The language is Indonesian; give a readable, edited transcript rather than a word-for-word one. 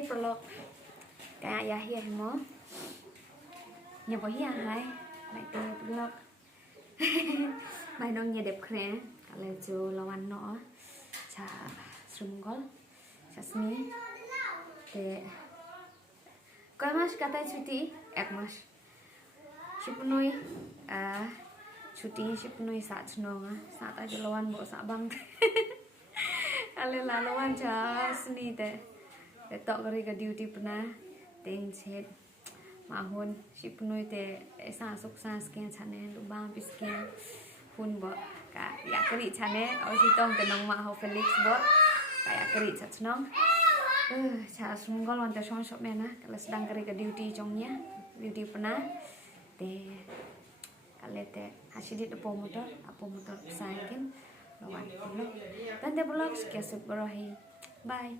Đây vlog cả ya hiền mó nhà bố hiền hay lại từ vlog mày nông nhà đẹp khỏe lại cho lo ăn nó chả sung gol chả sni để kau mas kata cuti mas sipunui cuti sipunui saat senong saat aja lawan bawa sabang ale lawan chả sni để tok kari ke duty pernah ting chet mahun sipunui te sa sukses skin channel lubang piskin pun bo ka ya kari channel au sitong ke nong ma ho Felix bo ka ya kari chat nong cha sungol wan te song shop mena kalau sedang kari ke duty jongnya duty pernah te kale te hasidit apo motor saikin lawan dan te blog sekian bye.